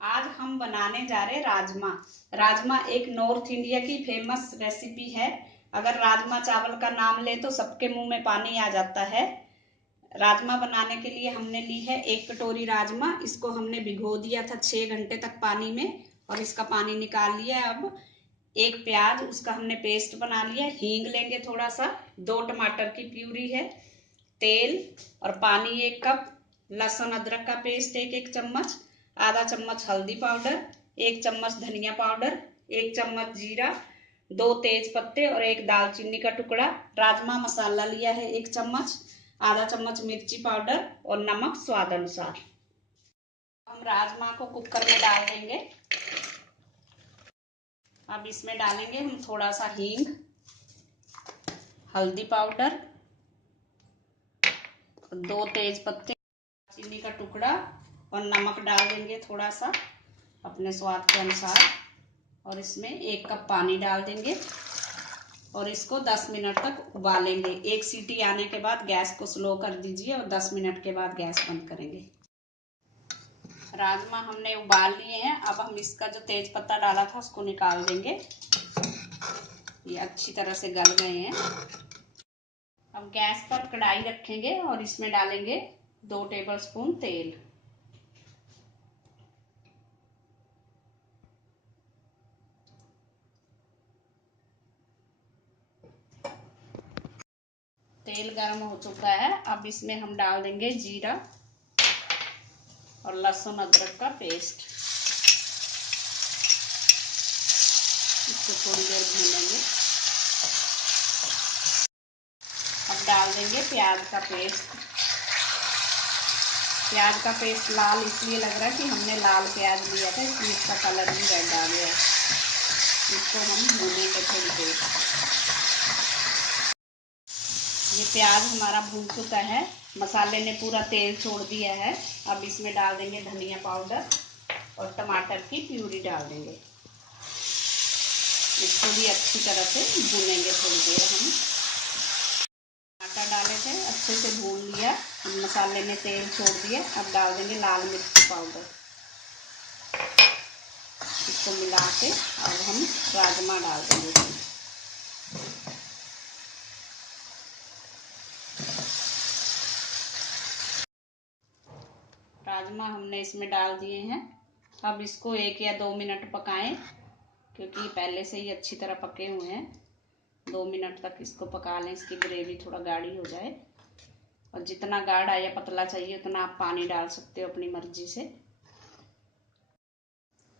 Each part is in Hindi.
आज हम बनाने जा रहे राजमा। राजमा एक नॉर्थ इंडिया की फेमस रेसिपी है। अगर राजमा चावल का नाम ले तो सबके मुंह में पानी आ जाता है। राजमा बनाने के लिए हमने ली है 1 कटोरी राजमा। इसको हमने भिगो दिया था 6 घंटे तक पानी में और इसका पानी निकाल लिया। अब एक प्याज, उसका हमने पेस्ट बना लिया। हींग लेंगे थोड़ा सा, 2 टमाटर की प्यूरी है, तेल और पानी 1 कप, लहसुन अदरक का पेस्ट 1 चम्मच, आधा चम्मच हल्दी पाउडर, 1 चम्मच धनिया पाउडर, 1 चम्मच जीरा, 2 तेज पत्ते और 1 दालचीनी का टुकड़ा। राजमा मसाला लिया है 1 चम्मच, आधा चम्मच मिर्ची पाउडर और नमक स्वाद अनुसार। हम राजमा को कुकर में डाल देंगे। अब इसमें डालेंगे हम थोड़ा सा हींग, हल्दी पाउडर, 2 तेज पत्ते, चीनी का टुकड़ा और नमक डाल देंगे थोड़ा सा अपने स्वाद के अनुसार। और इसमें 1 कप पानी डाल देंगे और इसको 10 मिनट तक उबालेंगे। 1 सीटी आने के बाद गैस को स्लो कर दीजिए और 10 मिनट के बाद गैस बंद करेंगे। राजमा हमने उबाल लिए हैं। अब हम इसका जो तेज पत्ता डाला था उसको निकाल देंगे। ये अच्छी तरह से गल गए हैं। अब गैस पर कढ़ाई रखेंगे और इसमें डालेंगे 2 टेबलस्पून तेल। तेल गर्म हो चुका है। अब इसमें हम डाल देंगे जीरा और लहसुन अदरक का पेस्ट। इसको थोड़ी देर भूनेंगे। अब डाल देंगे प्याज का पेस्ट। प्याज का पेस्ट लाल इसलिए लग रहा है कि हमने लाल प्याज लिया था, इसलिए इसका कलर भी रेड आ गया है। इसको हम भूनेंगे थोड़ी देर। ये प्याज हमारा भून चुका है, मसाले ने पूरा तेल छोड़ दिया है। अब इसमें डाल देंगे धनिया पाउडर और टमाटर की प्यूरी डाल देंगे। इसको भी अच्छी तरह से भूनेंगे थोड़ी देर। हम टमाटर डाले थे, अच्छे से भून लिया, मसाले ने तेल छोड़ दिया। अब डाल देंगे लाल मिर्च पाउडर। इसको मिला के अब हम राजमा डाल देंगे। राजमा हमने इसमें डाल दिए हैं। अब इसको 1 या 2 मिनट पकाएं, क्योंकि पहले से ही अच्छी तरह पके हुए हैं। 2 मिनट तक इसको पका लें, इसकी ग्रेवी थोड़ा गाढ़ी हो जाए। और जितना गाढ़ा या पतला चाहिए उतना आप पानी डाल सकते हो अपनी मर्जी से।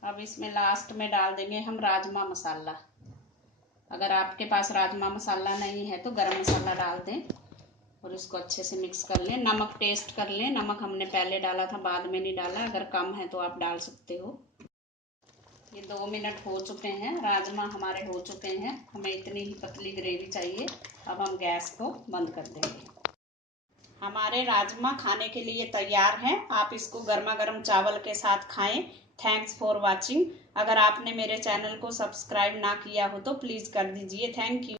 अब इसमें लास्ट में डाल देंगे हम राजमा मसाला। अगर आपके पास राजमा मसाला नहीं है तो गरम मसाला डाल दें और इसको अच्छे से मिक्स कर लें। नमक टेस्ट कर लें। नमक हमने पहले डाला था, बाद में नहीं डाला। अगर कम है तो आप डाल सकते हो। ये 2 मिनट हो चुके हैं, राजमा हमारे हो चुके हैं। हमें इतनी ही पतली ग्रेवी चाहिए। अब हम गैस को बंद कर देंगे। हमारे राजमा खाने के लिए तैयार हैं। आप इसको गर्मा गर्म चावल के साथ खाएं। Thanks for watching. अगर आपने मेरे चैनल को सब्सक्राइब ना किया हो तो प्लीज़ कर दीजिए। Thank you.